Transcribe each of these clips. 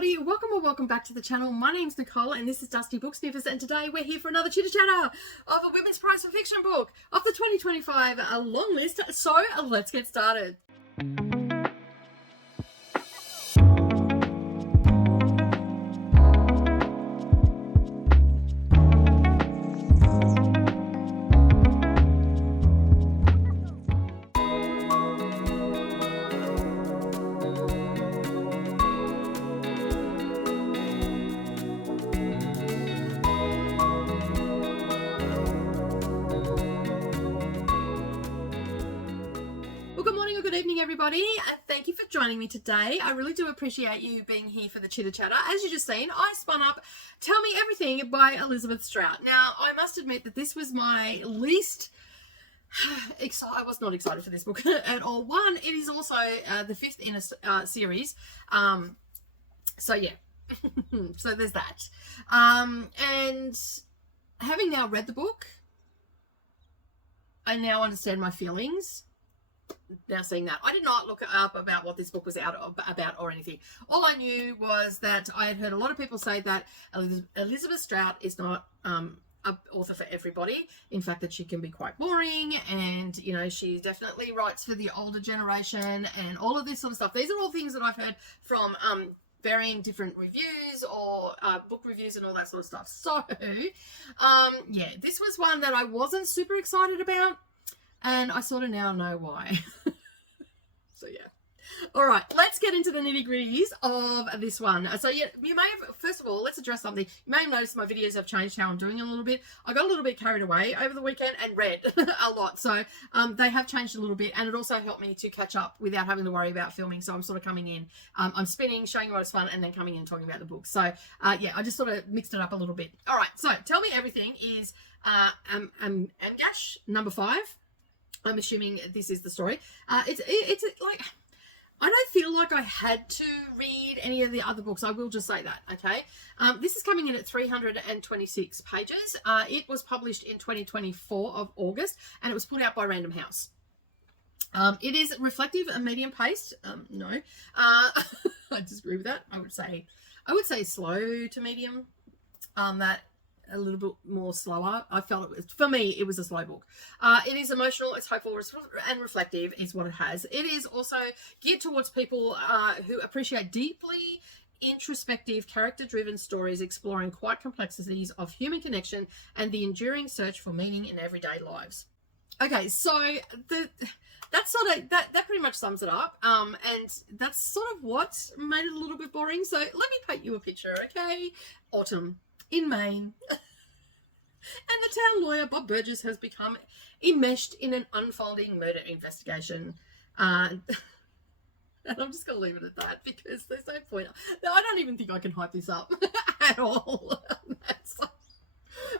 everybody, welcome or welcome back to the channel. My name's Nicole and this is Dusty Book Sniffers, and today we're here for another chitter chatter of a Women's Prize for Fiction book of the 2025 long list. So let's get started. Good evening, everybody, and thank you for joining me today. I really do appreciate you being here for the chitter chatter. As you just seen, I spun up Tell Me Everything by Elizabeth Strout. Now, I must admit that this was my least excited. I was not excited for this book at all. One, it is also the fifth in a series. So yeah, so there's that. And having now read the book, I now understand my feelings. Now seeing that, I did not look up about what this book was about or anything. All I knew was that I had heard a lot of people say that Elizabeth Strout is not an author for everybody. In fact, that she can be quite boring, and you know, she definitely writes for the older generation and all of this sort of stuff. These are all things that I've heard from varying different reviews or book reviews and all that sort of stuff. So yeah, this was one that I wasn't super excited about. And I sort of now know why. So yeah. All right, let's get into the nitty gritties of this one. So yeah, you may have, first of all, let's address something. You may have noticed my videos have changed how I'm doing it a little bit. I got a little bit carried away over the weekend and read a lot. So they have changed a little bit, and it also helped me to catch up without having to worry about filming. So I'm sort of coming in, I'm spinning, showing you what was fun, and then coming in and talking about the book. So yeah, I just sort of mixed it up a little bit. All right, so Tell Me Everything is Amgash number 5. I'm assuming this is the story. It's like, I don't feel like I had to read any of the other books. I will just say that, okay? This is coming in at 326 pages. It was published in 2024 of August, and it was put out by Random House. It is reflective and medium paced. No. I disagree with that. I would say slow to medium. That a little bit more slower. I felt it was, for me, it was a slow book. It is emotional, it's hopeful, and reflective is what it has. It is also geared towards people who appreciate deeply introspective, character-driven stories exploring quite complexities of human connection and the enduring search for meaning in everyday lives. Okay, so that pretty much sums it up, and that's sort of what made it a little bit boring. So let me paint you a picture, okay? Autumn in Maine, and the town lawyer Bob Burgess has become enmeshed in an unfolding murder investigation. And I'm just going to leave it at that because there's no point. I don't even think I can hype this up at all.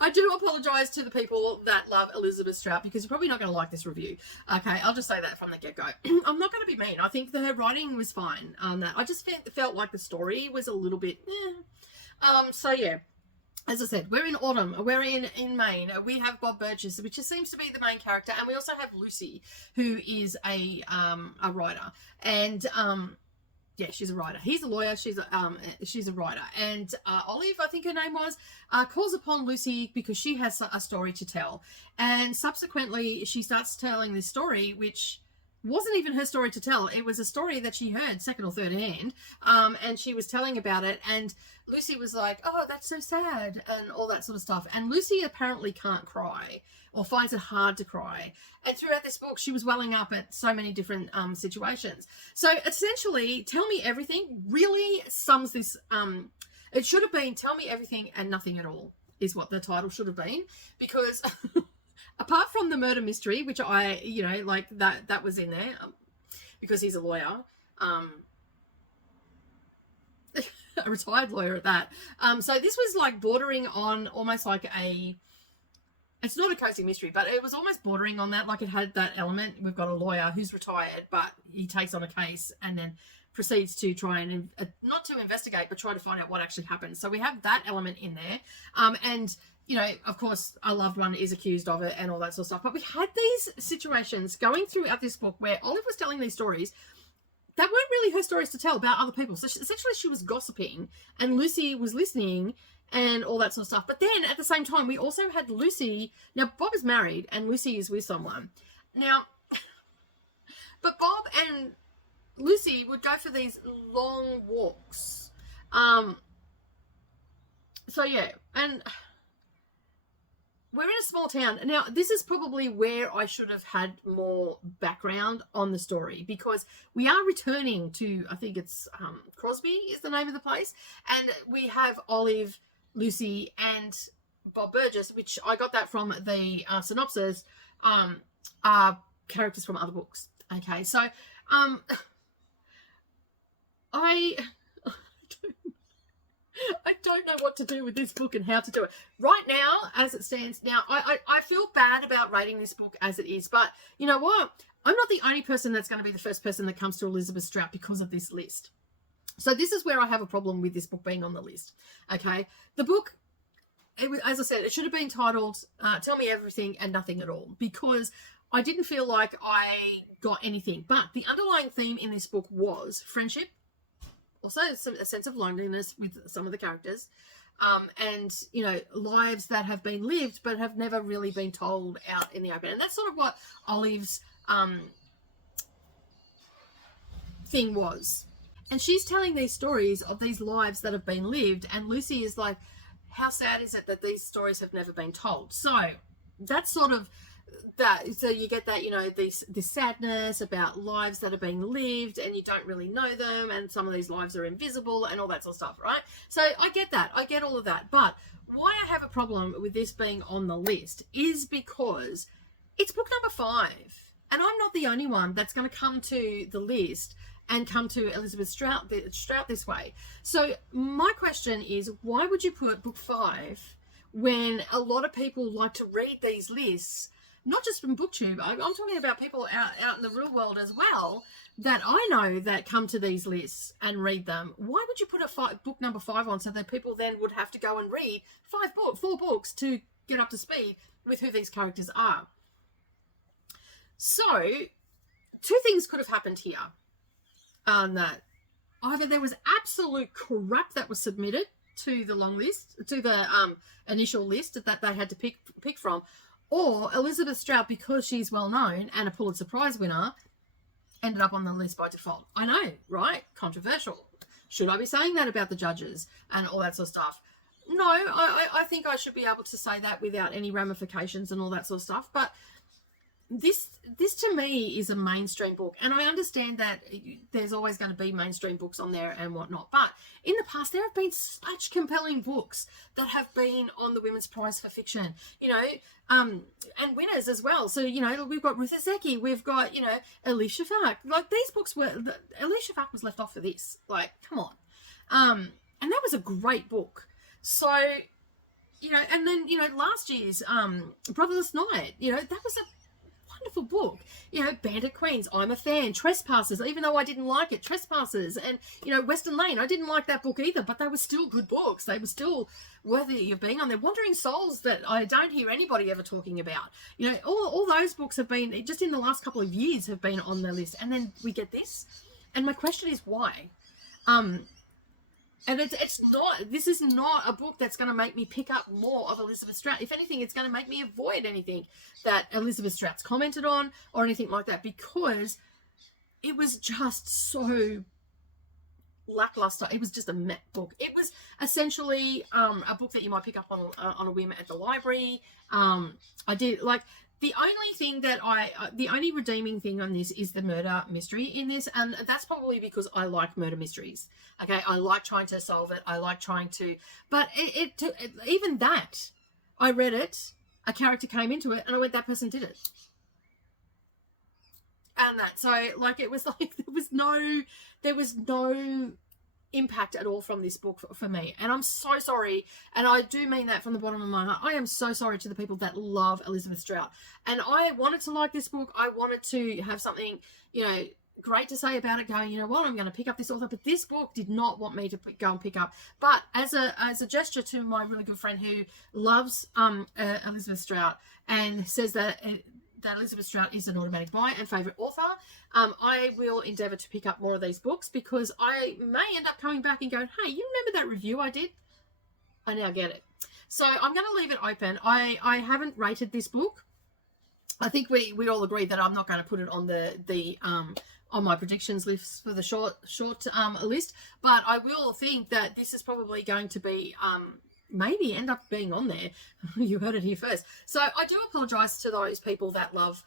I do apologise to the people that love Elizabeth Strout because you're probably not going to like this review. Okay, I'll just say that from the get-go. I'm not going to be mean. I think her writing was fine on that. I just felt like the story was a little bit... so yeah. As I said, we're in autumn. We're in Maine. We have Bob Burgess, which just seems to be the main character, and we also have Lucy, who is a writer. And yeah, she's a writer. He's a lawyer. She's a writer. And Olive, I think her name was, calls upon Lucy because she has a story to tell. And subsequently, she starts telling this story, which wasn't even her story to tell. It was a story that she heard second or third hand, and she was telling about it, and Lucy was like, oh, that's so sad, and all that sort of stuff. And Lucy apparently can't cry or finds it hard to cry, and throughout this book she was welling up at so many different situations. So essentially, Tell Me Everything really sums this. It should have been Tell Me Everything and Nothing at All is what the title should have been, because apart from the murder mystery, which I, you know, like that was in there because he's a lawyer, a retired lawyer at that. So this was like bordering on almost like it's not a cozy mystery, but it was almost bordering on that. Like it had that element. We've got a lawyer who's retired, but he takes on a case and then proceeds to try and, not to investigate, but try to find out what actually happened. So we have that element in there. And you know, of course, a loved one is accused of it and all that sort of stuff. But we had these situations going throughout this book where Olive was telling these stories that weren't really her stories to tell about other people. So essentially she was gossiping and Lucy was listening and all that sort of stuff. But then at the same time, we also had Lucy. Now, Bob is married and Lucy is with someone. Now, but Bob and Lucy would go for these long walks. So yeah, and we're in a small town. Now, this is probably where I should have had more background on the story, because we are returning to, I think it's Crosby is the name of the place, and we have Olive, Lucy, and Bob Burgess, which I got that from the synopsis, are characters from other books. Okay, so I don't know what to do with this book and how to do it. Right now, as it stands now, I feel bad about rating this book as it is. But you know what? I'm not the only person that's going to be the first person that comes to Elizabeth Strout because of this list. So this is where I have a problem with this book being on the list. Okay? The book, as I said, it should have been titled Tell Me Everything and Nothing at All, because I didn't feel like I got anything. But the underlying theme in this book was friendship, also a sense of loneliness with some of the characters, and, you know, lives that have been lived but have never really been told out in the open. And that's sort of what Olive's thing was. And she's telling these stories of these lives that have been lived, and Lucy is like, how sad is it that these stories have never been told? So that's sort of that. So you get that, you know, this sadness about lives that are being lived and you don't really know them, and some of these lives are invisible and all that sort of stuff, right? So I get that. I get all of that. But why I have a problem with this being on the list is because it's book number 5, and I'm not the only one that's going to come to the list and come to Elizabeth Strout this way. So my question is, why would you put book 5 when a lot of people like to read these lists, not just from Booktube, I'm talking about people out in the real world as well, that I know that come to these lists and read them. Why would you put book number 5 on so that people then would have to go and read 4 books to get up to speed with who these characters are? So 2 things could have happened here. That either there was absolute crap that was submitted to the long list, to the initial list that they had to pick from, or Elizabeth Strout, because she's well known and a Pulitzer Prize winner, ended up on the list by default. I know, right? Controversial. Should I be saying that about the judges and all that sort of stuff? No, I think I should be able to say that without any ramifications and all that sort of stuff. But this to me is a mainstream book, and I understand that there's always going to be mainstream books on there and whatnot, but in the past there have been such compelling books that have been on the Women's Prize for Fiction, you know, and winners as well. So, you know, we've got Ruth Ozeki, we've got, you know, Alicia Fack. Like, these books were, Alicia Fack was left off for this. Like, come on. And that was a great book. So, you know, and then, you know, last year's Brotherless Night, you know, that was a wonderful book. You know, Bandit Queens, I'm a fan. Trespassers, even though I didn't like it. Trespassers, and, you know, Western Lane, I didn't like that book either, but they were still good books. They were still worthy of being on there. Wandering Souls, that I don't hear anybody ever talking about. You know, all those books have been, just in the last couple of years, have been on the list. And then we get this, and my question is why? And this is not a book that's going to make me pick up more of Elizabeth Strout. If anything, it's going to make me avoid anything that Elizabeth Strout's commented on or anything like that, because it was just so lackluster. It was just a meh book. It was essentially a book that you might pick up on a whim at the library. I did, like, the only thing that the only redeeming thing on this is the murder mystery in this, and that's probably because I like murder mysteries. Okay, I like trying to solve it. I like trying to, but even that, I read it, a character came into it, and I went, that person did it. And that, so, like, it was like, there was no impact at all from this book for me, and I'm so sorry, and I do mean that from the bottom of my heart. I am so sorry to the people that love Elizabeth Strout, and I wanted to like this book. I wanted to have something, you know, great to say about it, going, you know what, I'm going to pick up this author, but this book did not want me to go and pick up. But as a gesture to my really good friend who loves Elizabeth Strout and says that Elizabeth Strout is an automatic buy and favourite author, I will endeavour to pick up more of these books, because I may end up coming back and going, hey, you remember that review I did? I now get it. So I'm going to leave it open. I haven't rated this book. I think we all agree that I'm not going to put it on the on my predictions list for the short list, but I will think that this is probably going to be maybe end up being on there. You heard it here first. So I do apologise to those people that love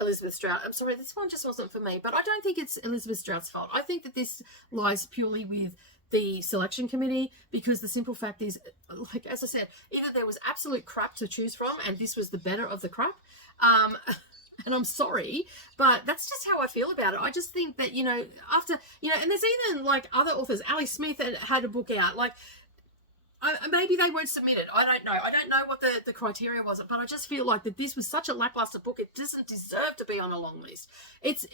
Elizabeth Strout. I'm sorry, this one just wasn't for me, but I don't think it's Elizabeth Strout's fault. I think that this lies purely with the selection committee, because the simple fact is, like, as I said, either there was absolute crap to choose from and this was the better of the crap, and I'm sorry, but that's just how I feel about it. I just think that, after, and there's even like other authors, Ali Smith had a book out, like, maybe they weren't submitted. I don't know. I don't know what the criteria was, but I just feel like that this was such a lackluster book. It doesn't deserve to be on a long list. It's,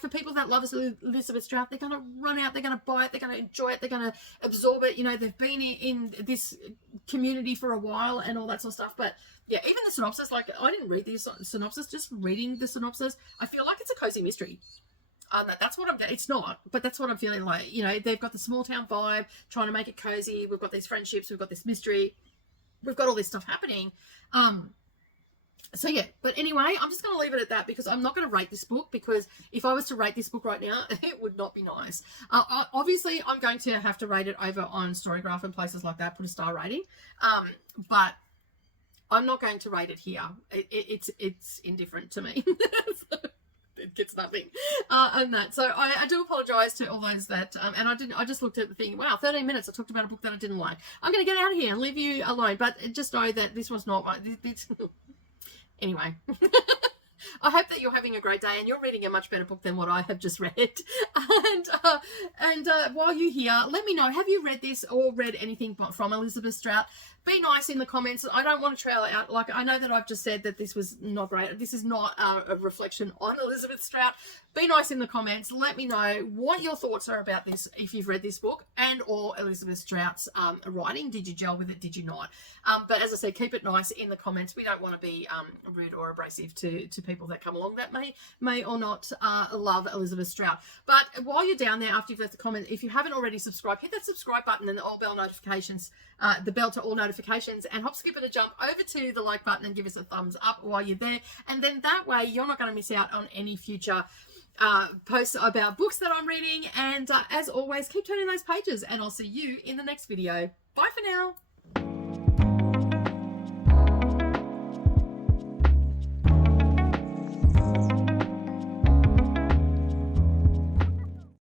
for people that love Elizabeth Strout, they're going to run out, they're going to buy it, they're going to enjoy it, they're going to absorb it. They've been in this community for a while and all that sort of stuff. But yeah, even the synopsis, like, I didn't read the synopsis, just reading the synopsis, I feel like it's a cozy mystery. That's what it's not, but that's what I'm feeling like. They've got the small town vibe, trying to make it cozy. We've got these friendships, we've got this mystery, we've got all this stuff happening. So yeah, but anyway, I'm just going to leave it at that, because I'm not going to rate this book, because if I was to rate this book right now, it would not be nice. Obviously, I'm going to have to rate it over on Storygraph and places like that, put a star rating. But I'm not going to rate it here. It's indifferent to me. So, it gets nothing and that. So I do apologise to all those that and I just looked at the thing, wow, 13 minutes I talked about a book that I didn't like. I'm going to get out of here and leave you alone, but just know that this was not my anyway. I hope that you're having a great day and you're reading a much better book than what I have just read. And while you're here, let me know, have you read this or read anything from Elizabeth Strout? Be nice in the comments. I don't want to trail out. Like, I know that I've just said that this was not great. This is not a reflection on Elizabeth Strout. Be nice in the comments. Let me know what your thoughts are about this, if you've read this book, and or Elizabeth Strout's writing. Did you gel with it? Did you not? But as I said, keep it nice in the comments. We don't want to be rude or abrasive to people that come along that may or not love Elizabeth Strout. But while you're down there, after you've left the comment, if you haven't already subscribed, hit that subscribe button and the bell notifications, the bell to all notifications, and hop, skip, and a jump over to the like button and give us a thumbs up while you're there. And then that way you're not going to miss out on any future posts about books that I'm reading. And as always, keep turning those pages, and I'll see you in the next video. Bye for now.